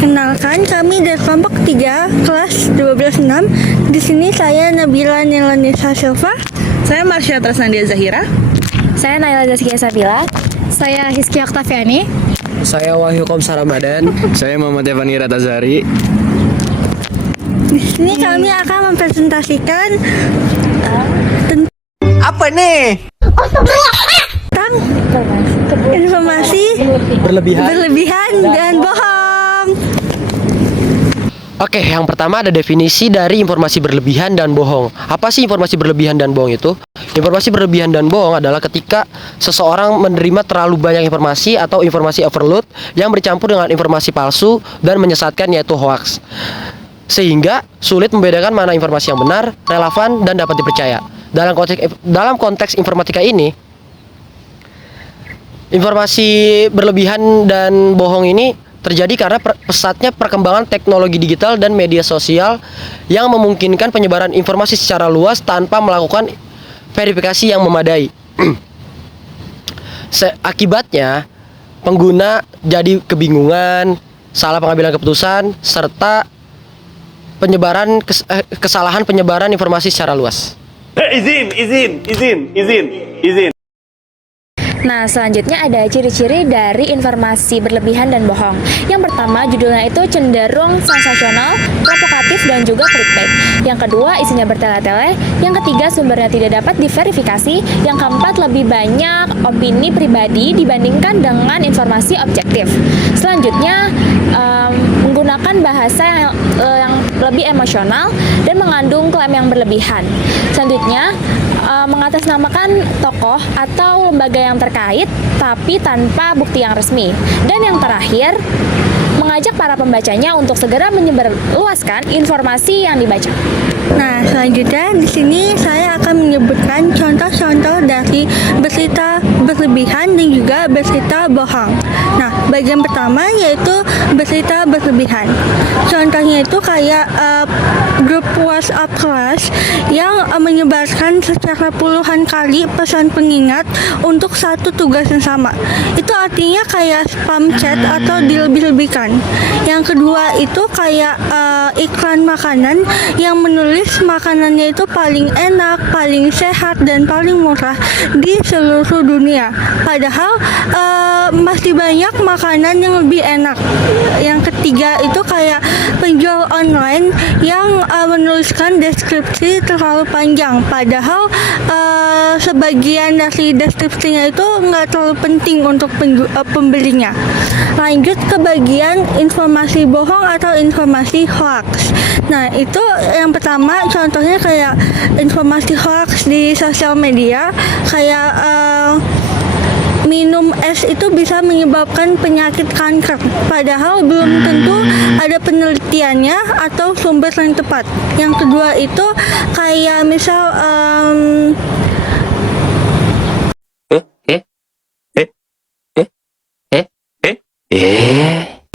Perkenalkan, kami dari kelompok 3 kelas 12-6. Di sini saya Nabila Nelanisa Silva. Saya Marsha Tresnandia Zahira. Saya Naila Zaskia Sabila. Saya Hizki Oktaviani. Saya Wahyu Komsar Ramadan. Saya Muhammad Evani Ratazari. Di sini kami akan mempresentasikan Apa nih? tentang informasi berlebihan dan bohong. Oke, yang pertama ada definisi dari informasi berlebihan dan bohong. Apa sih informasi berlebihan dan bohong itu? Informasi berlebihan dan bohong adalah ketika seseorang menerima terlalu banyak informasi atau informasi overload yang bercampur dengan informasi palsu dan menyesatkan, yaitu hoax. Sehingga sulit membedakan mana informasi yang benar, relevan, dan dapat dipercaya. Dalam konteks informatika ini, informasi berlebihan dan bohong ini terjadi karena pesatnya perkembangan teknologi digital dan media sosial yang memungkinkan penyebaran informasi secara luas tanpa melakukan verifikasi yang memadai. Akibatnya, pengguna jadi kebingungan, salah pengambilan keputusan, serta kesalahan penyebaran informasi secara luas. Izin. Nah, selanjutnya ada ciri-ciri dari informasi berlebihan dan bohong. Yang pertama, judulnya itu cenderung sensasional, provokatif, dan juga clickbait. Yang kedua, isinya bertele-tele. Yang ketiga, sumbernya tidak dapat diverifikasi. Yang keempat, lebih banyak opini pribadi dibandingkan dengan informasi objektif. Selanjutnya, menggunakan bahasa yang lebih emosional dan mengandung klaim yang berlebihan. Selanjutnya, mengatasnamakan tokoh atau lembaga yang terkait tapi tanpa bukti yang resmi. Dan yang terakhir, mengajak para pembacanya untuk segera menyebarluaskan informasi yang dibaca. Nah, selanjutnya di sini saya akan menyebutkan contoh-contoh dari berita berlebihan dan juga berita bohong. Nah, bagian pertama yaitu berita berlebihan. Contohnya itu kayak grup WhatsApp kelas yang menyebarkan secara puluhan kali pesan pengingat untuk satu tugas yang sama. Itu artinya kayak spam chat atau dilebih-lebihkan. Yang kedua itu kayak iklan makanan yang menulis makanannya itu paling enak, paling sehat, dan paling murah di seluruh dunia. Padahal masih banyak makanan yang lebih enak. Yang ketiga itu kayak penjual online yang menuliskan deskripsi terlalu panjang. Padahal sebagian dari deskripsinya itu nggak terlalu penting untuk pembelinya. Lanjut ke bagian informasi bohong atau informasi hoax. Nah, itu yang pertama contohnya kayak informasi hoax di sosial media, kayak minum es itu bisa menyebabkan penyakit kanker. Padahal belum tentu ada penelitiannya atau sumber yang tepat. Yang kedua itu kayak misal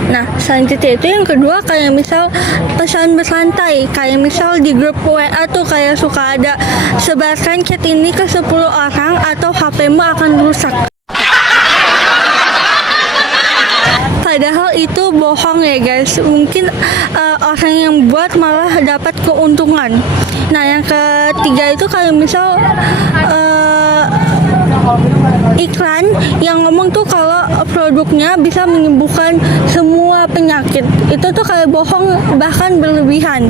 Nah, selanjutnya itu yang kedua kayak misal pesan bersantai, kayak misal di grup WA tuh kayak suka ada sebarkan chat ini ke 10 orang atau HP-mu akan rusak. Padahal itu bohong ya guys. Mungkin orang yang buat malah dapat keuntungan. Nah, yang ketiga itu kayak misal iklan yang ngomong tuh kalau produknya bisa menyembuhkan semua penyakit. Itu tuh kayak bohong, bahkan berlebihan.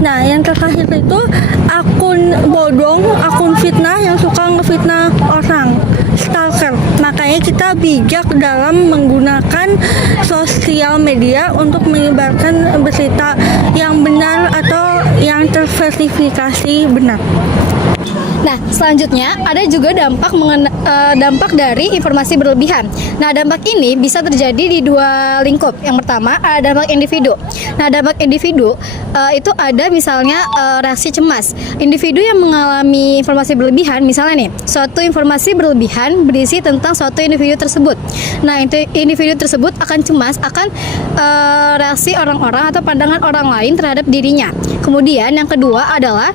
Nah, yang terakhir itu akun bodong, akun fitnah yang suka ngefitnah orang, stalker. Makanya kita bijak dalam menggunakan sosial media untuk menyebarkan berita yang benar atau yang terverifikasi benar. Nah, selanjutnya ada juga dampak dari informasi berlebihan. Nah, dampak ini bisa terjadi di dua lingkup. Yang pertama ada dampak individu. Nah, dampak individu itu ada misalnya reaksi cemas. Individu yang mengalami informasi berlebihan, misalnya nih, suatu informasi berlebihan berisi tentang suatu individu tersebut. Nah, individu tersebut akan cemas akan reaksi orang-orang atau pandangan orang lain terhadap dirinya. Kemudian yang kedua adalah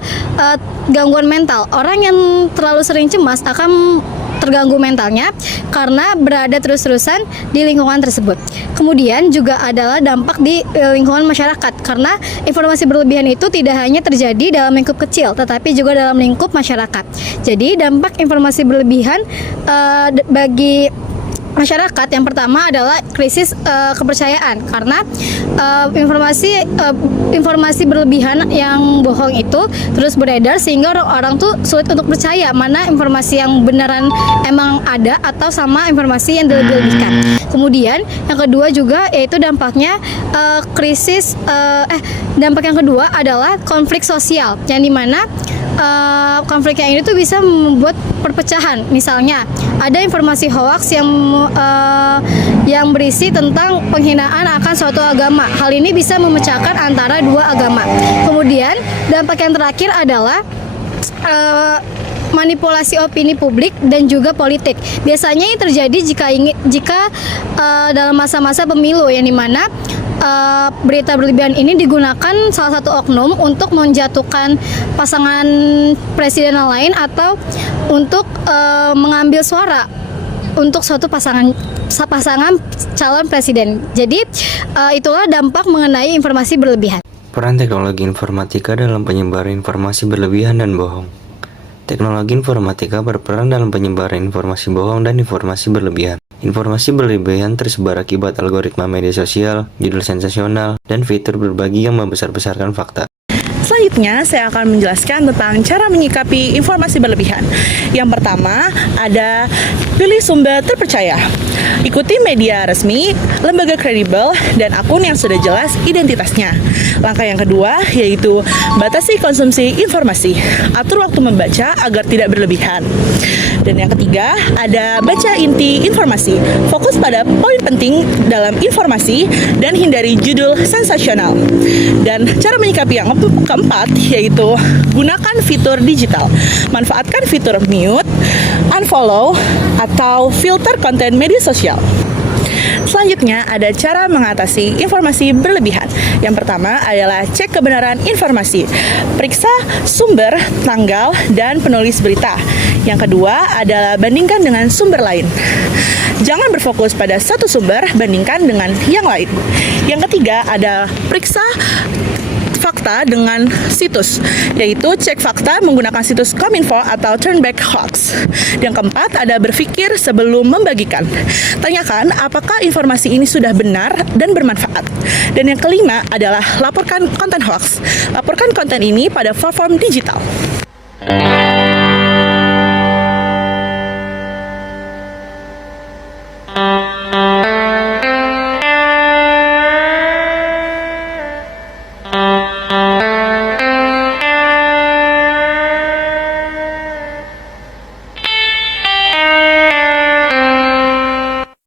gangguan mental. Orang yang terlalu sering cemas akan terganggu mentalnya karena berada terus-terusan di lingkungan tersebut. Kemudian juga adalah dampak di lingkungan masyarakat karena informasi berlebihan itu tidak hanya terjadi dalam lingkup kecil tetapi juga dalam lingkup masyarakat. Jadi dampak informasi berlebihan bagi masyarakat yang pertama adalah krisis kepercayaan karena informasi berlebihan yang bohong itu terus beredar sehingga orang tuh sulit untuk percaya mana informasi yang beneran emang ada atau sama informasi yang dilebih-lebihkan. Kemudian yang kedua juga yaitu dampaknya dampak yang kedua adalah konflik sosial yang dimana konflik yang ini tuh bisa membuat perpecahan. Misalnya ada informasi hoaks yang berisi tentang penghinaan akan suatu agama. Hal ini bisa memecahkan antara dua agama. Kemudian dampak yang terakhir adalah manipulasi opini publik dan juga politik. Biasanya ini terjadi jika dalam masa-masa pemilu yang dimana berita berlebihan ini digunakan salah satu oknum untuk menjatuhkan pasangan presiden lain atau untuk mengambil suara untuk suatu pasangan calon presiden. Jadi itulah dampak mengenai informasi berlebihan. Peran teknologi informatika dalam penyebaran informasi berlebihan dan bohong. Teknologi informatika berperan dalam penyebaran informasi bohong dan informasi berlebihan. Informasi berlebihan tersebar akibat algoritma media sosial, judul sensasional, dan fitur berbagi yang membesar-besarkan fakta. Selanjutnya, saya akan menjelaskan tentang cara menyikapi informasi berlebihan. Yang pertama, ada pilih sumber terpercaya. Ikuti media resmi, lembaga kredibel, dan akun yang sudah jelas identitasnya. Langkah yang kedua, yaitu batasi konsumsi informasi. Atur waktu membaca agar tidak berlebihan. Dan yang ketiga, ada baca inti informasi. Fokus pada poin penting dalam informasi dan hindari judul sensasional. Dan cara menyikapi yang keempat, yaitu gunakan fitur digital. Manfaatkan fitur mute, unfollow, atau filter konten media sosial. Selanjutnya ada cara mengatasi informasi berlebihan. Yang pertama adalah cek kebenaran informasi. Periksa sumber, tanggal, dan penulis berita. Yang kedua adalah bandingkan dengan sumber lain. Jangan berfokus pada satu sumber, bandingkan dengan yang lain. Yang ketiga ada periksa fakta dengan situs, yaitu cek fakta menggunakan situs Kominfo atau Turnback Hoax. Yang keempat ada berpikir sebelum membagikan. Tanyakan apakah informasi ini sudah benar dan bermanfaat. Dan yang kelima adalah laporkan konten hoax. Laporkan konten ini pada platform digital.